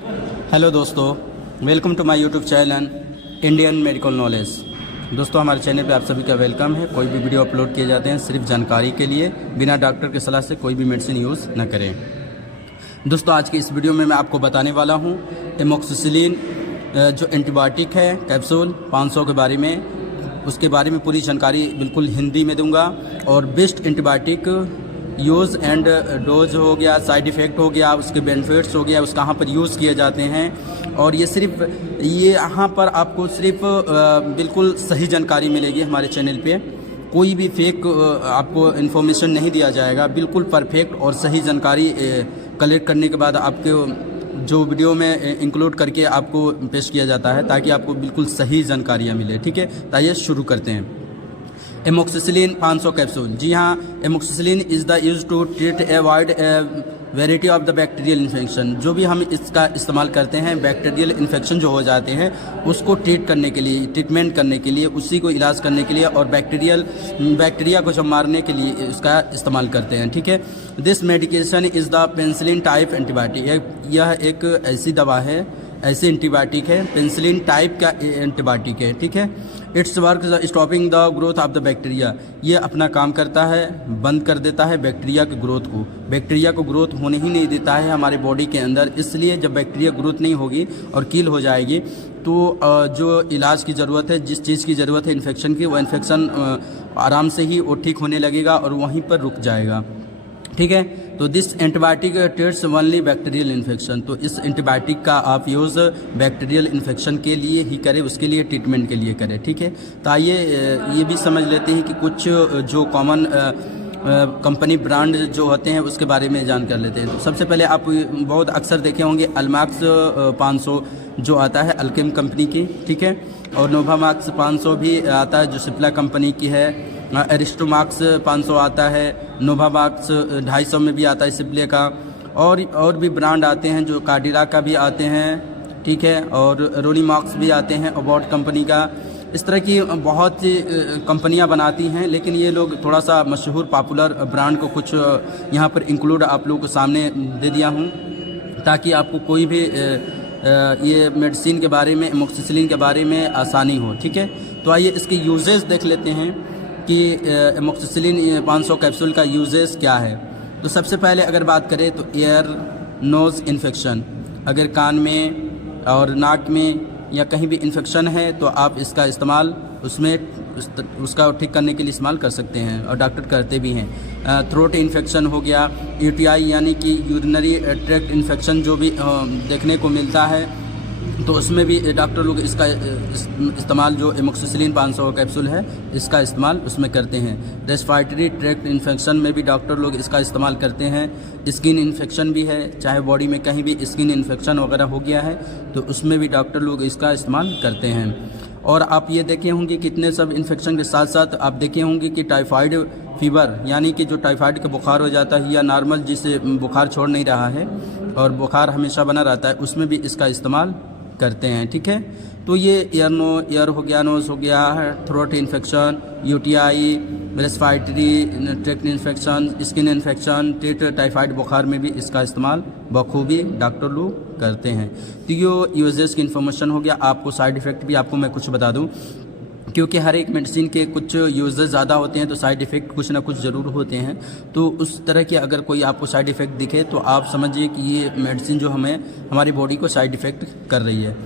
Hello दोस्तों, welcome to my YouTube channel Indian medical knowledge. दोस्तों, हमारे चैनल पे आप सभी का वेलकम है। कोई भी वीडियो अपलोड किए जाते हैं सिर्फ जानकारी के लिए, बिना डॉक्टर की सलाह से कोई भी मेडिसिन यूज़ न करें। दोस्तों, आज की इस वीडियो में मैं आपको बताने वाला हूँ एमोक्सिसिलिन जो एंटीबायोटिक है कैप्सूल 500 के बारे में, उसके बारे में पूरी जानकारी बिल्कुल हिंदी में दूंगा। और best antibiotic use and dose हो गया, साइड इफ़ेक्ट हो गया, उसके बेनिफिट्स हो गया, उसका कहाँ पर यूज़ किए जाते हैं। और ये यहाँ पर आपको सिर्फ बिल्कुल सही जानकारी मिलेगी हमारे चैनल पे। कोई भी फेक आपको इन्फॉर्मेशन नहीं दिया जाएगा। बिल्कुल परफेक्ट और सही जानकारी कलेक्ट करने के बाद आपके जो वीडियो में इंक्लूड करके आपको पेश किया जाता है, ताकि आपको बिल्कुल सही जानकारियाँ मिले। ठीक है, तो आइए शुरू करते हैं। Amoxicillin 500 capsule. जी हाँ, amoxicillin is the use to treat a wide variety of the bacterial infection. जो भी हम इसका इस्तेमाल करते हैं बैक्टीरियल इन्फेक्शन जो हो जाते हैं उसको ट्रीट करने के लिए, ट्रीटमेंट करने के लिए, उसी को इलाज करने के लिए और बैक्टीरिया को जो मारने के लिए इसका इस्तेमाल करते हैं। ठीक है, this medication is the penicillin type antibiotic. यह एक ऐसी दवा है, ऐसे एंटीबायोटिक है, पेनिसिलिन टाइप का एंटीबायोटिक है। ठीक है, it's work stopping the growth of the bacteria. ये अपना काम करता है, बंद कर देता है बैक्टीरिया की ग्रोथ को। बैक्टीरिया को ग्रोथ होने ही नहीं देता है हमारे बॉडी के अंदर। इसलिए जब बैक्टीरिया ग्रोथ नहीं होगी और किल हो जाएगी तो जो इलाज की ज़रूरत है, जिस चीज़ की ज़रूरत है इन्फेक्शन की, वो इन्फेक्शन आराम से ही वो ठीक होने लगेगा और वहीं पर रुक जाएगा। ठीक है, तो this antibiotic treats only bacterial infection. तो इस एंटीबायोटिक का आप यूज़ बैक्टीरियल इन्फेक्शन के लिए ही करें, उसके लिए ट्रीटमेंट के लिए करें। ठीक है, तो आइए ये भी समझ लेते हैं कि कुछ जो कॉमन कंपनी ब्रांड जो होते हैं उसके बारे में जान कर लेते हैं। तो सबसे पहले आप बहुत अक्सर देखे होंगे अल्माक्स 500 जो आता है अल्केम कंपनी की। ठीक है, और नोवामाक्स 500 भी आता है जो सिप्ला कंपनी की है। एरिस्टोमाक्स 500 आता है, नोवामाक्स 250 में भी आता है सिप्ले का। और भी ब्रांड आते हैं जो कार्डिला का भी आते हैं। ठीक है, और रोनीमाक्स भी आते हैं अबॉट कंपनी का। इस तरह की बहुत सी कंपनियां बनाती हैं, लेकिन ये लोग थोड़ा सा मशहूर पॉपुलर ब्रांड को कुछ यहाँ पर इंक्लूड आप लोगों को सामने दे दिया हूँ, ताकि आपको कोई भी ये मेडिसिन के बारे में, एमोक्सिसिलिन के बारे में आसानी हो। ठीक है, तो आइए इसके यूजेस देख लेते हैं कि एमोक्सिसिलिन 500 कैप्सूल का यूजेस क्या है। तो सबसे पहले अगर बात करें तो ईयर नोज़ इन्फेक्शन, अगर कान में और नाक में या कहीं भी इन्फेक्शन है तो आप इसका इस्तेमाल उसका ठीक करने के लिए इस्तेमाल कर सकते हैं, और डॉक्टर करते भी हैं। थ्रोट इन्फेक्शन हो गया, यूटीआई यानी कि यूरिनरी ट्रैक्ट इन्फेक्शन जो भी देखने को मिलता है, तो उसमें भी डॉक्टर लोग इसका इस्तेमाल, जो एमोक्सिसिलिन 500 कैप्सूल है इसका इस्तेमाल उसमें करते हैं। रेस्पिरेटरी ट्रैक्ट इन्फेक्शन में भी डॉक्टर लोग इसका इस्तेमाल करते हैं। स्किन इन्फेक्शन भी है, चाहे बॉडी में कहीं भी स्किन इन्फेक्शन वगैरह हो गया है तो उसमें भी डॉक्टर लोग इसका इस्तेमाल करते हैं। और आप ये देखे होंगे कितने सब इन्फेक्शन के साथ साथ आप देखे होंगे कि टाइफाइड फीवर, यानी कि जो टाइफाइड का बुखार हो जाता है या नॉर्मल जिससे बुखार छोड़ नहीं रहा है और बुखार हमेशा बना रहता है, उसमें भी इसका इस्तेमाल करते हैं। ठीक है, तो ये ईयर हो गया, नोज हो गया, throat infection, UTI, respiratory tract infection, skin infection, typhoid बुखार में भी इसका इस्तेमाल बखूबी डॉक्टर लोग करते हैं। तो ये यूजेस की इन्फॉर्मेशन हो गया। आपको साइड इफ़ेक्ट भी आपको मैं कुछ बता दूं, क्योंकि हर एक मेडिसिन के कुछ यूजेस ज़्यादा होते हैं तो साइड इफ़ेक्ट कुछ ना कुछ ज़रूर होते हैं। तो उस तरह के अगर कोई आपको साइड इफ़ेक्ट दिखे तो आप समझिए कि ये मेडिसिन जो हमारी बॉडी को साइड इफ़ेक्ट कर रही है।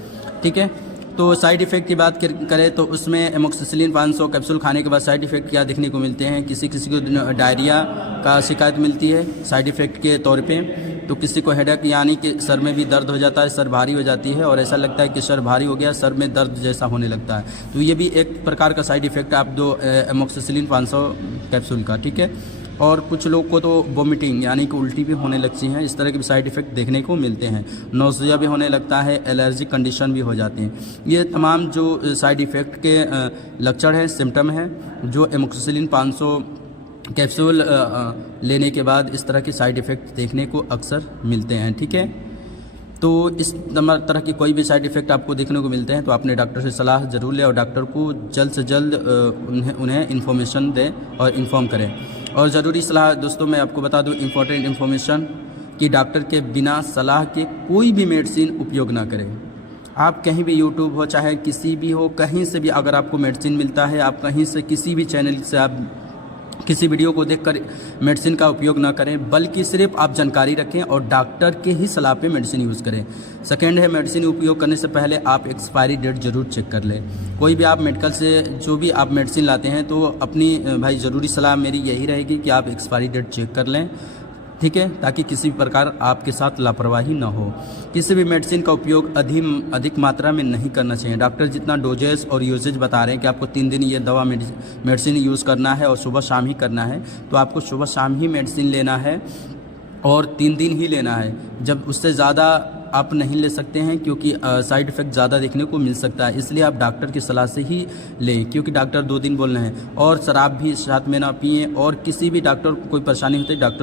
ठीक है, तो साइड इफ़ेक्ट की बात करें तो उसमें एमोक्सिसिलिन 500 कैप्सूल खाने के बाद साइड इफ़ेक्ट क्या देखने को मिलते हैं। किसी को डायरिया का शिकायत मिलती है साइड इफ़ेक्ट के तौर पे, तो किसी को हेडेक यानी कि सर में भी दर्द हो जाता है, सर भारी हो जाती है और ऐसा लगता है कि सर भारी हो गया, सर में दर्द जैसा होने लगता है। तो ये भी एक प्रकार का साइड इफ़ेक्ट आप दो एमोक्सिसिलिन 500 कैप्सूल का। ठीक है, और कुछ लोग को तो वोमिटिंग यानी कि उल्टी भी होने लगती हैं। इस तरह के भी साइड इफ़ेक्ट देखने को मिलते हैं। नोज़िया भी होने लगता है, एलर्जी कंडीशन भी हो जाती हैं। ये तमाम जो साइड इफ़ेक्ट के लक्षण हैं, सिम्टम हैं, जो एमोक्सिसिलिन 500 कैप्सूल लेने के बाद इस तरह के साइड इफ़ेक्ट देखने को अक्सर मिलते हैं। ठीक है, तो इस तरह की कोई भी साइड इफ़ेक्ट आपको देखने को मिलते हैं तो आपने डॉक्टर से सलाह ज़रूर लें और डॉक्टर को जल्द से जल्द उन्हें इन्फॉर्मेशन दें और इन्फॉर्म करें। और ज़रूरी सलाह दोस्तों मैं आपको बता दूं, इम्पोर्टेंट इन्फॉर्मेशन कि डॉक्टर के बिना सलाह के कोई भी मेडिसिन उपयोग ना करें। आप कहीं भी यूट्यूब हो चाहे किसी भी हो, कहीं से भी अगर आपको मेडिसिन मिलता है, आप कहीं से किसी भी चैनल से आप किसी वीडियो को देखकर मेडिसिन का उपयोग ना करें, बल्कि सिर्फ आप जानकारी रखें और डॉक्टर के ही सलाह पे मेडिसिन यूज़ करें। सेकेंड है, मेडिसिन उपयोग करने से पहले आप एक्सपायरी डेट ज़रूर चेक कर लें। कोई भी आप मेडिकल से जो भी आप मेडिसिन लाते हैं तो अपनी भाई ज़रूरी सलाह मेरी यही रहेगी कि आप एक्सपायरी डेट चेक कर लें, ठीक है, ताकि किसी भी प्रकार आपके साथ लापरवाही ना हो। किसी भी मेडिसिन का उपयोग अधिक मात्रा में नहीं करना चाहिए। डॉक्टर जितना डोजेस और यूजेज बता रहे हैं कि आपको 3 दिन ये दवा मेडिसिन यूज़ करना है और सुबह शाम ही करना है, तो आपको सुबह शाम ही मेडिसिन लेना है और 3 दिन ही लेना है। जब उससे ज़्यादा आप नहीं ले सकते हैं, क्योंकि साइड इफ़ेक्ट ज़्यादा देखने को मिल सकता है। इसलिए आप डॉक्टर की सलाह से ही लें, क्योंकि डॉक्टर 2 दिन बोल रहे हैं। और शराब भी साथ में ना पिएं, और किसी भी डॉक्टर को कोई परेशानी होती है डॉक्टर